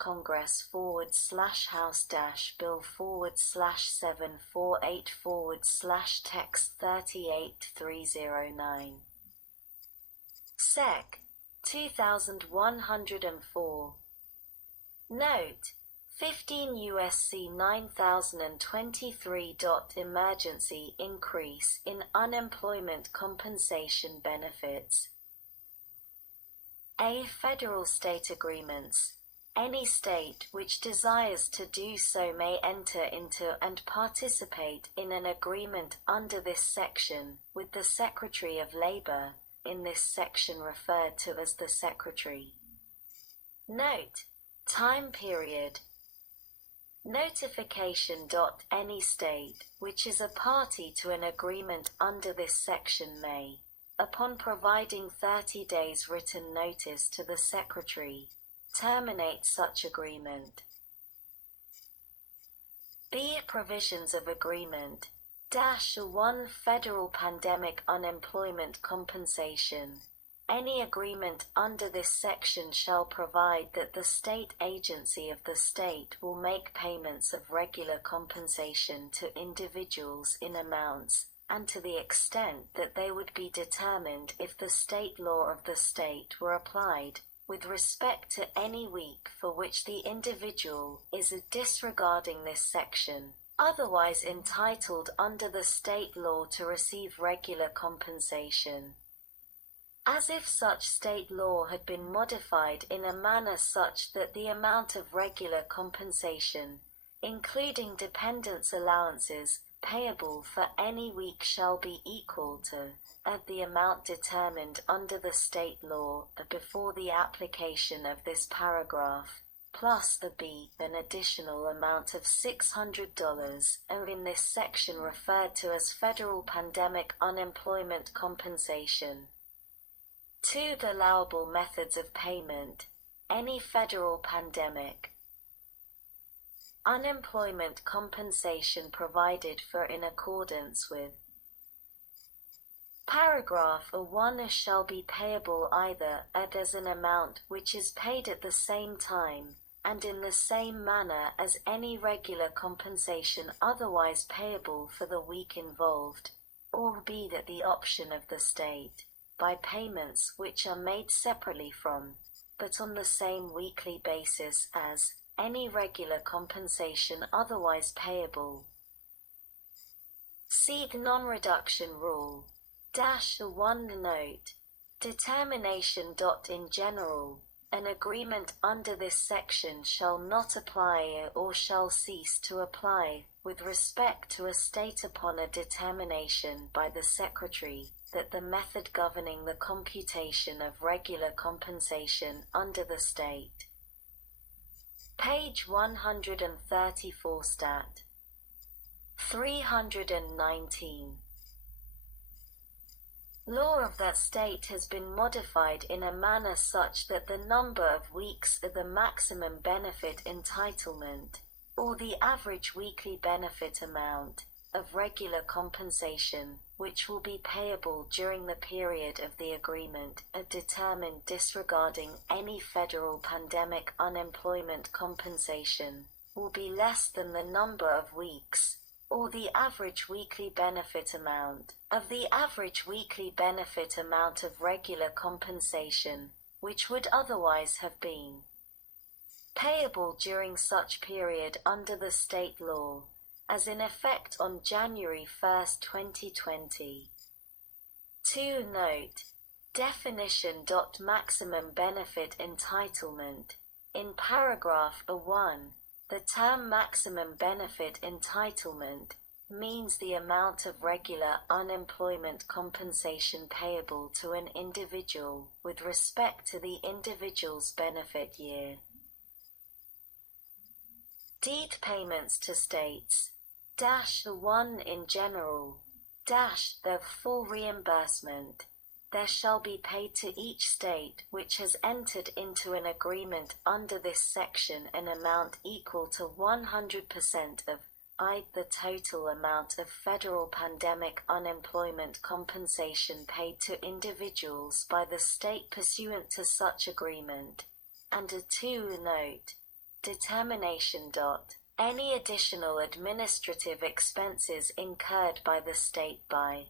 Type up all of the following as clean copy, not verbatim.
congress/house-bill/748/text38309. Sec. 2104. Note: 15 U.S.C. 9023. Emergency increase in unemployment compensation benefits. A. Federal state agreements. Any state which desires to do so may enter into and participate in an agreement under this section with the Secretary of Labor, in this section referred to as the Secretary. Note: time period. Notification. Any state which is a party to an agreement under this section may, upon providing 30 days written notice to the Secretary, terminate such agreement. B. Provisions of Agreement. -1 Federal Pandemic Unemployment Compensation. Any agreement under this section shall provide that the state agency of the state will make payments of regular compensation to individuals in amounts, and to the extent that they would be determined if the state law of the state were applied, with respect to any week for which the individual is disregarding this section, otherwise entitled under the state law to receive regular compensation. As if such state law had been modified in a manner such that the amount of regular compensation, including dependence allowances, payable for any week shall be equal to the amount determined under the state law before the application of this paragraph, plus the B. an additional amount of $600, and in this section referred to as Federal Pandemic Unemployment Compensation. 2. The allowable methods of payment. Any federal pandemic unemployment compensation provided for in accordance with Paragraph 1 shall be payable either as an amount which is paid at the same time, and in the same manner as any regular compensation otherwise payable for the week involved, or B. at the option of the state, by payments which are made separately from, but on the same weekly basis as, any regular compensation otherwise payable. See the non-reduction rule. -1 Note: determination. In general, an agreement under this section shall not apply or shall cease to apply with respect to a state upon a determination by the Secretary that the method governing the computation of regular compensation under the state. Page 134 Stat. 319. Law of that state has been modified in a manner such that the number of weeks of the maximum benefit entitlement, or the average weekly benefit amount, of regular compensation, which will be payable during the period of the agreement, are determined disregarding any federal pandemic unemployment compensation, will be less than the number of weeks, or the average weekly benefit amount, of the average weekly benefit amount of regular compensation, which would otherwise have been payable during such period under the state law, as in effect on January 1, 2020. 2. Note: definition. Maximum benefit entitlement. In paragraph 1, the term maximum benefit entitlement means the amount of regular unemployment compensation payable to an individual with respect to the individual's benefit year. Deed payments to states. -1 In general, the full reimbursement there shall be paid to each state which has entered into an agreement under this section an amount equal to 100% of the total amount of federal pandemic unemployment compensation paid to individuals by the state pursuant to such agreement. And a 2. Note: Determination. Any additional administrative expenses incurred by the state by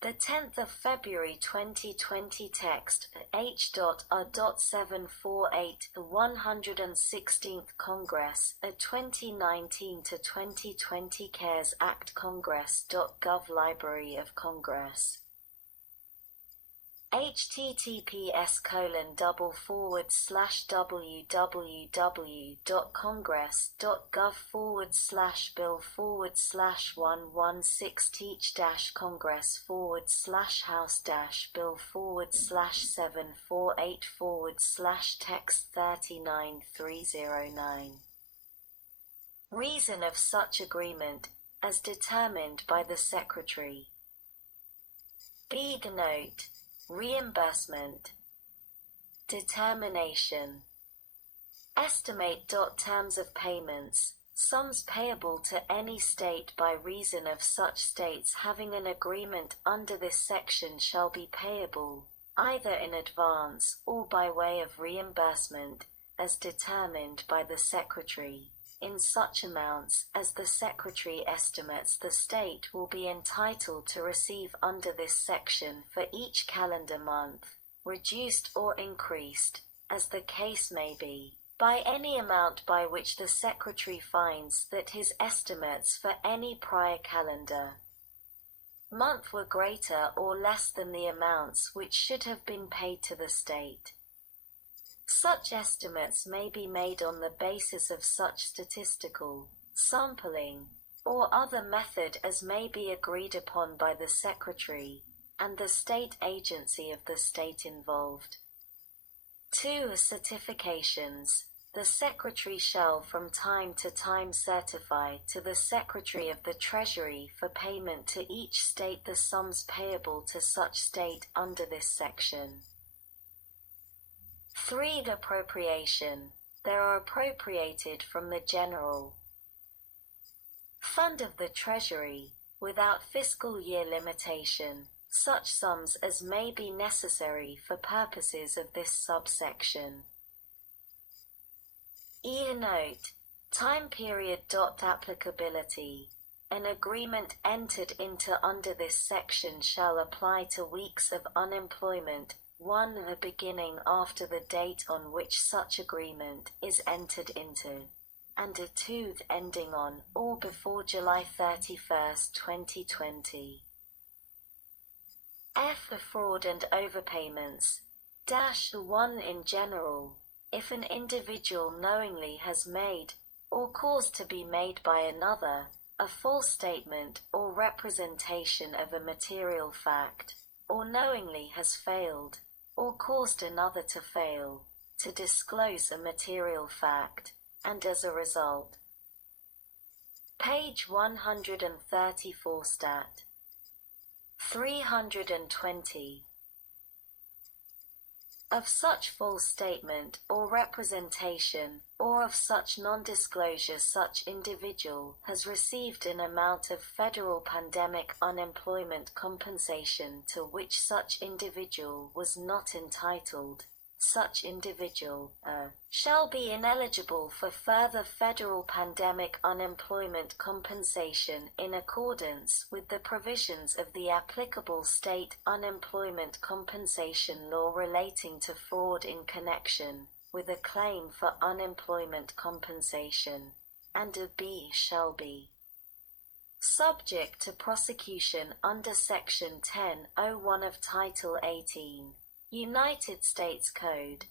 the 10th of February 2020 text H.A.748 the 116th Congress a 2019 to 2020 CARES Act Congress.gov Library of Congress https://www.congress.gov/bill/116-congress/house-bill/748/text 39309. Reason of such agreement, as determined by the Secretary. Big note. Reimbursement. Determination. Estimate. Terms of payments. Sums payable to any state by reason of such states having an agreement under this section shall be payable, either in advance or by way of reimbursement, as determined by the Secretary, in such amounts as the Secretary estimates the state will be entitled to receive under this section for each calendar month, reduced or increased, as the case may be, by any amount by which the Secretary finds that his estimates for any prior calendar month were greater or less than the amounts which should have been paid to the state. Such estimates may be made on the basis of such statistical, sampling, or other method as may be agreed upon by the Secretary and the state agency of the state involved. 2. Certifications. The Secretary shall from time to time certify to the Secretary of the Treasury for payment to each state the sums payable to such state under this section. 3. Appropriation. They are appropriated from the general fund of the Treasury, without fiscal year limitation, such sums as may be necessary for purposes of this subsection. Note. Time period. Applicability. An agreement entered into under this section shall apply to weeks of unemployment, 1. The beginning after the date on which such agreement is entered into, and 2. Ending on or before July 31st, 2020. F. Fraud and overpayments. 1. In general, if an individual knowingly has made, or caused to be made by another, a false statement or representation of a material fact, or knowingly has failed, or caused another to fail, to disclose a material fact, and as a result. Page 134 Stat. 320. Of such false statement or representation, or of such non-disclosure such individual has received an amount of federal pandemic unemployment compensation to which such individual was not entitled, such individual shall be ineligible for further federal pandemic unemployment compensation in accordance with the provisions of the applicable state unemployment compensation law relating to fraud in connection with a claim for unemployment compensation, and B shall be subject to prosecution under Section 10(01) of Title 18, United States Code.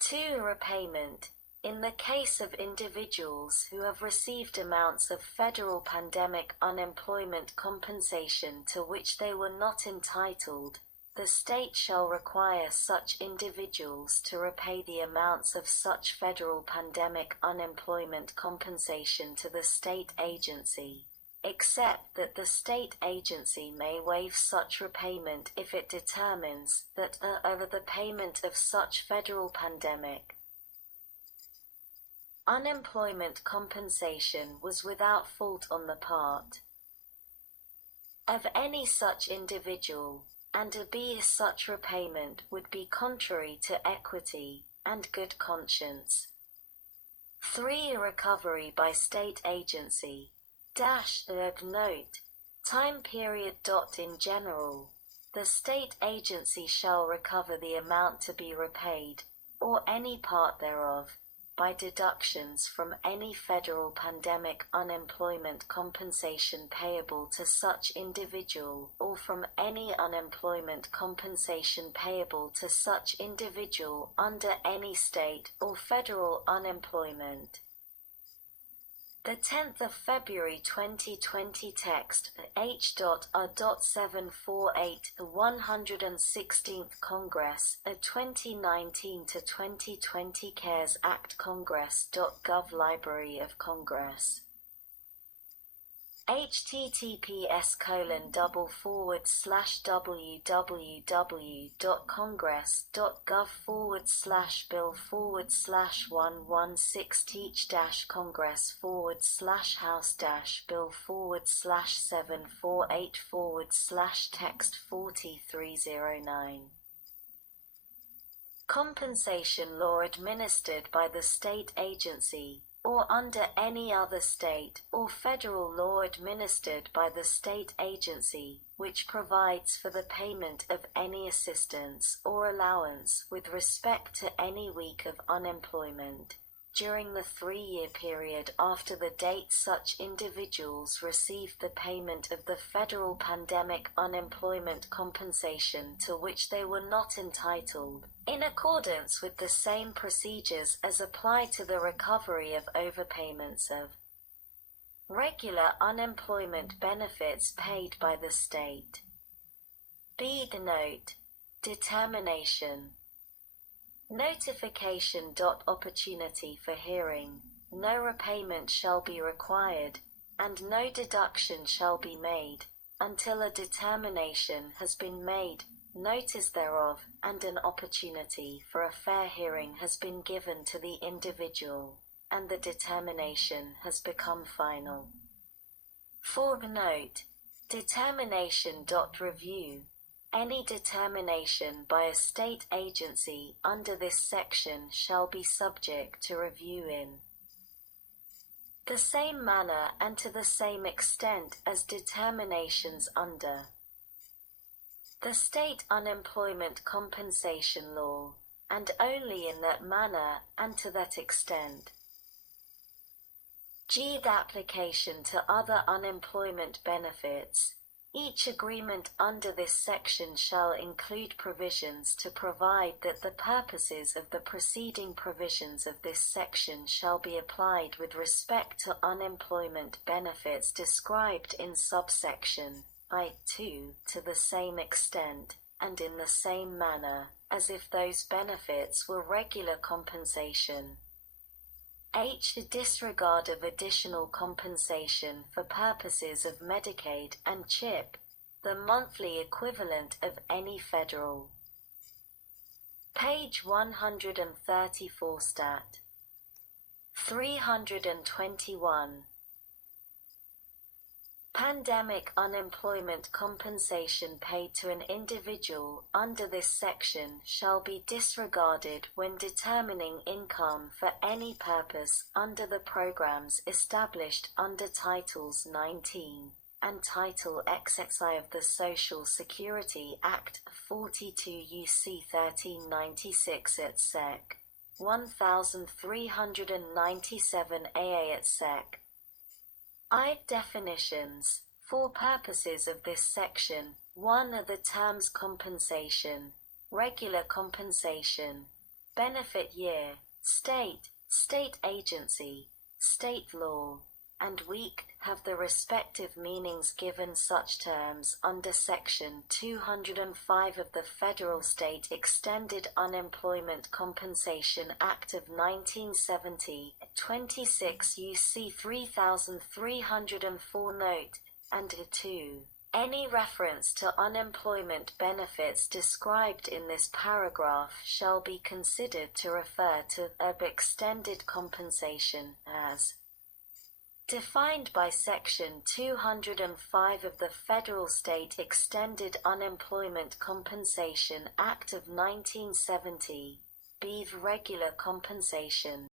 2. Repayment. In the case of individuals who have received amounts of federal pandemic unemployment compensation to which they were not entitled, the state shall require such individuals to repay the amounts of such federal pandemic unemployment compensation to the state agency, except that the state agency may waive such repayment if it determines that over the payment of such federal pandemic unemployment compensation was without fault on the part of any such individual, and B such repayment would be contrary to equity, and good conscience. 3. Recovery by state agency. Note. Time period. In general, the state agency shall recover the amount to be repaid, or any part thereof, by deductions from any federal pandemic unemployment compensation payable to such individual, or from any unemployment compensation payable to such individual under any state or federal unemployment. The 10th of February 2020 text, H.A.748, 116th Congress, 2019-2020 CARES Act Congress.gov Library of Congress. https://www.congress.gov/bill/116-congress/text4309. Compensation law administered by the state agency, or under any other state or federal law administered by the state agency, which provides for the payment of any assistance or allowance with respect to any week of unemployment, during the 3-year period after the date such individuals received the payment of the federal pandemic unemployment compensation to which they were not entitled, in accordance with the same procedures as apply to the recovery of overpayments of regular unemployment benefits paid by the state. Note. Determination. Notification. Opportunity for hearing. No repayment shall be required, and no deduction shall be made, until a determination has been made, notice thereof, and an opportunity for a fair hearing has been given to the individual, and the determination has become final. Note. Determination. Review. Any determination by a state agency under this section shall be subject to review in the same manner and to the same extent as determinations under the state unemployment compensation law, and only in that manner and to that extent. The application to other unemployment benefits. Each agreement under this section shall include provisions to provide that the purposes of the preceding provisions of this section shall be applied with respect to unemployment benefits described in subsection I-2 to the same extent, and in the same manner, as if those benefits were regular compensation. Disregard of additional compensation for purposes of Medicaid and CHIP, the monthly equivalent of any federal. Page 134 Stat. 321. Pandemic unemployment compensation paid to an individual under this section shall be disregarded when determining income for any purpose under the programs established under Titles 19 and Title XXI of the Social Security Act 42 U.C. 1396 et seq. 1397 AA et seq. Definitions. For purposes of this section, 1 are the terms compensation, regular compensation, benefit year, state, state agency, state law, and week have the respective meanings given such terms under Section 205 of the Federal State Extended Unemployment Compensation Act of 1970, 26 U.C. 3304 Note, and 2. Any reference to unemployment benefits described in this paragraph shall be considered to refer to extended compensation as defined by Section 205 of the Federal State Extended Unemployment Compensation Act of 1970, receive regular compensation.